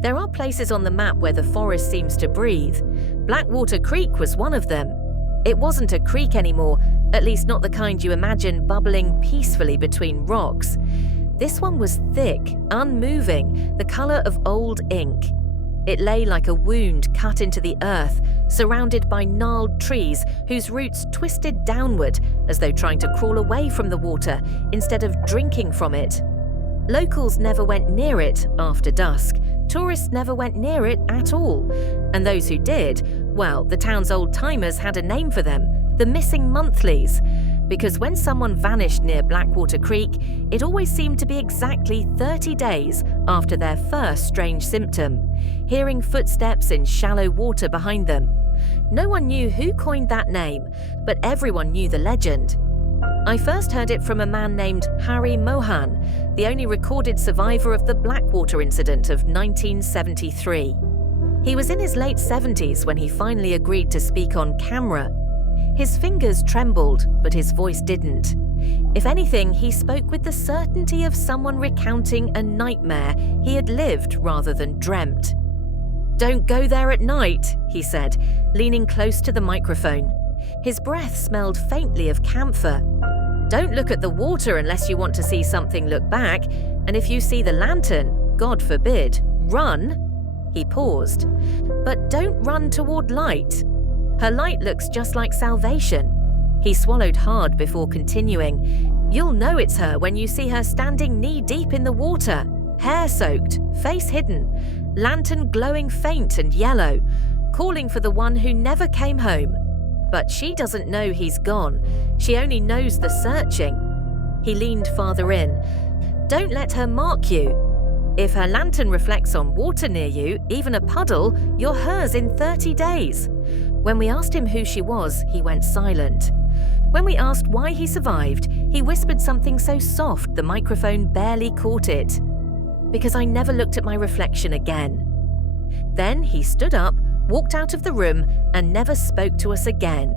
There are places on the map where the forest seems to breathe. Blackwater Creek was one of them. It wasn't a creek anymore, at least not the kind you imagine bubbling peacefully between rocks. This one was thick, unmoving, the color of old ink. It lay like a wound cut into the earth, surrounded by gnarled trees whose roots twisted downward as though trying to crawl away from the water instead of drinking from it. Locals never went near it after dusk. Tourists never went near it at all. And those who did, well, the town's old-timers had a name for them, the missing monthlies. Because when someone vanished near Blackwater Creek, it always seemed to be exactly 30 days after their first strange symptom, hearing footsteps in shallow water behind them. No one knew who coined that name, but everyone knew the legend. I first heard it from a man named Harry Mohan, the only recorded survivor of the Blackwater incident of 1973. He was in his late 70s when he finally agreed to speak on camera. His fingers trembled, but his voice didn't. If anything, he spoke with the certainty of someone recounting a nightmare he had lived rather than dreamt. "Don't go there at night," he said, leaning close to the microphone. His breath smelled faintly of camphor. "Don't look at the water unless you want to see something look back, and if you see the lantern, God forbid, run." He paused. "But don't run toward light. Her light looks just like salvation." He swallowed hard before continuing. "You'll know it's her when you see her standing knee-deep in the water, hair-soaked, face hidden, lantern glowing faint and yellow, calling for the one who never came home. But she doesn't know he's gone. She only knows the searching." He leaned farther in. "Don't let her mark you. If her lantern reflects on water near you, even a puddle, you're hers in 30 days. When we asked him who she was, he went silent. When we asked why he survived, he whispered something so soft the microphone barely caught it. Because I never looked at my reflection again. Then he stood up, walked out of the room, and never spoke to us again.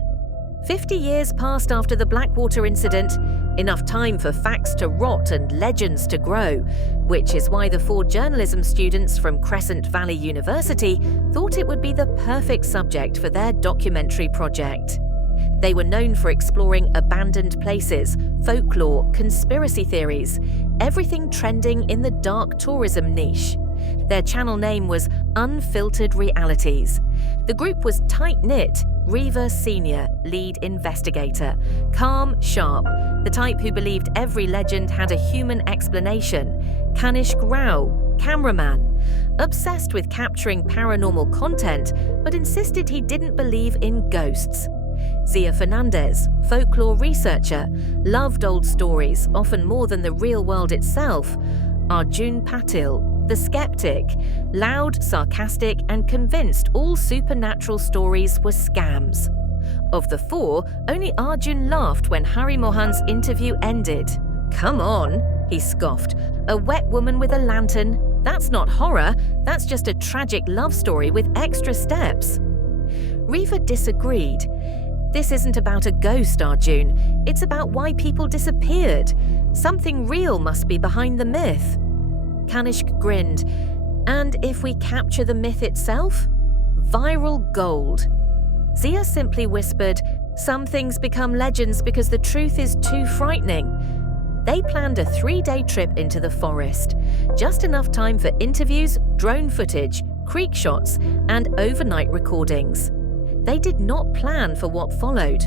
50 years passed after the Blackwater incident, enough time for facts to rot and legends to grow, which is why the 4 journalism students from Crescent Valley University thought it would be the perfect subject for their documentary project. They were known for exploring abandoned places, folklore, conspiracy theories, everything trending in the dark tourism niche. Their channel name was Unfiltered Realities. The group was tight-knit, Reva Senior, lead investigator, calm, sharp, the type who believed every legend had a human explanation, Kanishk Rao, cameraman, obsessed with capturing paranormal content but insisted he didn't believe in ghosts. Zia Fernandez, folklore researcher, loved old stories, often more than the real world itself. Arjun Patil, the skeptic, loud, sarcastic, and convinced all supernatural stories were scams. Of the 4, only Arjun laughed when Harry Mohan's interview ended. "Come on," he scoffed. "A wet woman with a lantern? That's not horror, that's just a tragic love story with extra steps." Reva disagreed. "This isn't about a ghost, Arjun. It's about why people disappeared. Something real must be behind the myth." Kanishk grinned. "And if we capture the myth itself? Viral gold." Zia simply whispered, "Some things become legends because the truth is too frightening." They planned a 3-day trip into the forest. Just enough time for interviews, drone footage, creek shots, and overnight recordings. They did not plan for what followed.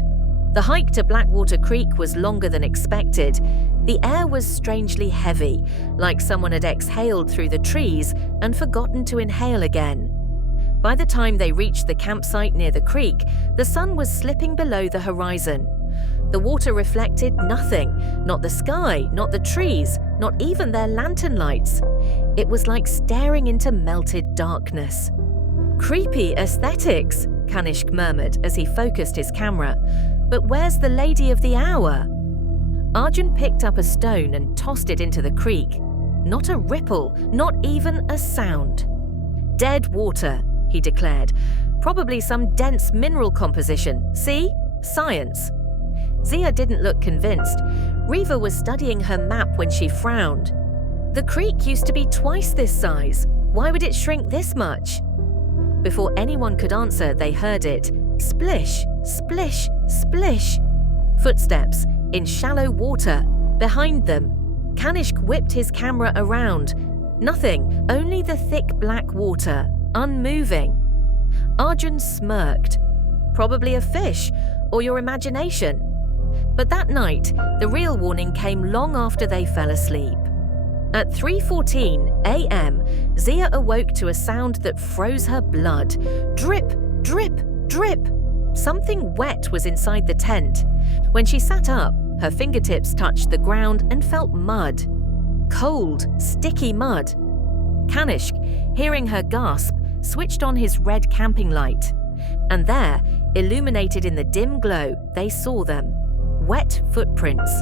The hike to Blackwater Creek was longer than expected. The air was strangely heavy, like someone had exhaled through the trees and forgotten to inhale again. By the time they reached the campsite near the creek, the sun was slipping below the horizon. The water reflected nothing, not the sky, not the trees, not even their lantern lights. It was like staring into melted darkness. "Creepy aesthetics," Kanishk murmured as he focused his camera. "But where's the lady of the hour?" Arjun picked up a stone and tossed it into the creek. Not a ripple, not even a sound. "Dead water," he declared. "Probably some dense mineral composition. See? Science." Zia didn't look convinced. Reva was studying her map when she frowned. "The creek used to be twice this size. Why would it shrink this much? Before anyone could answer, they heard it. Splish, splish, splish. Footsteps in shallow water. Behind them, Kanishk whipped his camera around. Nothing, only the thick black water, unmoving. Arjun smirked. Probably a fish, or your imagination. But that night, the real warning came long after they fell asleep. At 3:14 a.m., Zia awoke to a sound that froze her blood. Drip, drip, drip. Something wet was inside the tent. When she sat up, her fingertips touched the ground and felt mud. Cold, sticky mud. Kanishk, hearing her gasp, switched on his red camping light. And there, illuminated in the dim glow, they saw them. Wet footprints.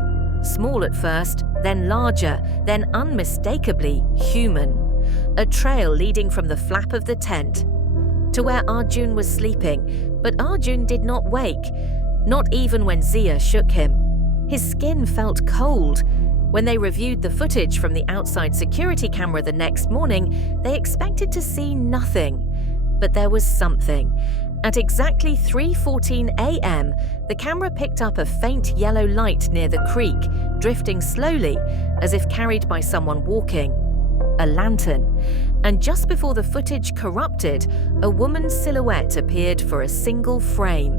Small at first, then larger, then unmistakably human. A trail leading from the flap of the tent to where Arjun was sleeping, but Arjun did not wake, not even when Zia shook him. His skin felt cold. When they reviewed the footage from the outside security camera the next morning, they expected to see nothing. But there was something. At exactly 3:14 a.m., the camera picked up a faint yellow light near the creek, drifting slowly, as if carried by someone walking. A lantern. And just before the footage corrupted, a woman's silhouette appeared for a single frame.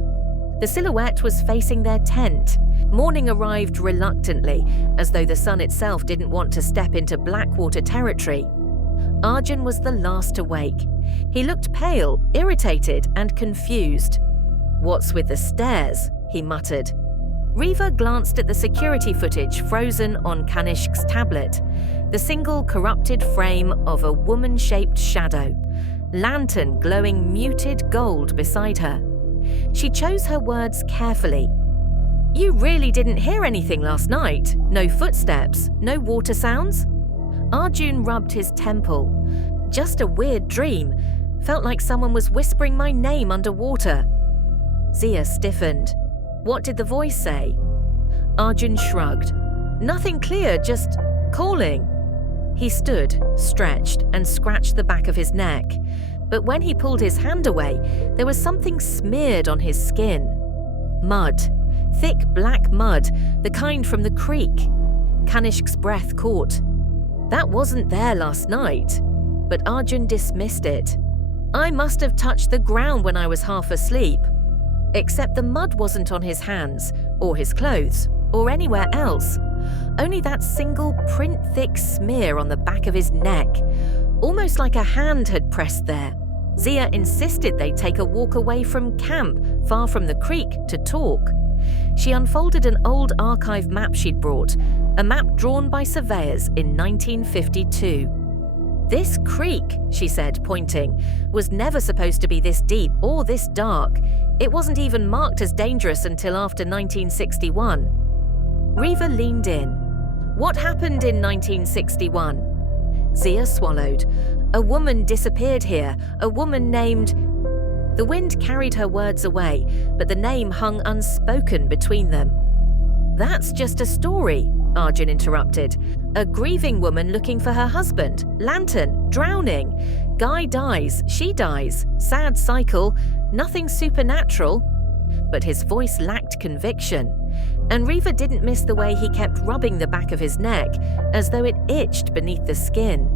The silhouette was facing their tent. Morning arrived reluctantly, as though the sun itself didn't want to step into Blackwater territory. Arjun was the last to wake. He looked pale, irritated, and confused. "What's with the stairs?" he muttered. Riva glanced at the security footage frozen on Kanishk's tablet. The single corrupted frame of a woman-shaped shadow. Lantern glowing muted gold beside her. She chose her words carefully. "You really didn't hear anything last night? No footsteps? No water sounds?" Arjun rubbed his temple. "Just a weird dream. Felt like someone was whispering my name underwater." Zia stiffened. "What did the voice say?" Arjun shrugged. "Nothing clear, just calling." He stood, stretched, and scratched the back of his neck. But when he pulled his hand away, there was something smeared on his skin. Mud. Thick black mud, the kind from the creek. Kanishk's breath caught. That wasn't there last night. But Arjun dismissed it. "I must have touched the ground when I was half asleep." Except the mud wasn't on his hands, or his clothes, or anywhere else. Only that single print-thick smear on the back of his neck, almost like a hand had pressed there. Zia insisted they take a walk away from camp, far from the creek, to talk. She unfolded an old archive map she'd brought, a map drawn by surveyors in 1952. "This creek," she said, pointing, "was never supposed to be this deep or this dark. It wasn't even marked as dangerous until after 1961. Riva leaned in. "What happened in 1961? Zia swallowed. "A woman disappeared here, a woman named—" The wind carried her words away, but the name hung unspoken between them. "That's just a story," Arjun interrupted. "A grieving woman looking for her husband. Lantern. Drowning. Guy dies. She dies. Sad cycle. Nothing supernatural." But his voice lacked conviction. And Riva didn't miss the way he kept rubbing the back of his neck, as though it itched beneath the skin.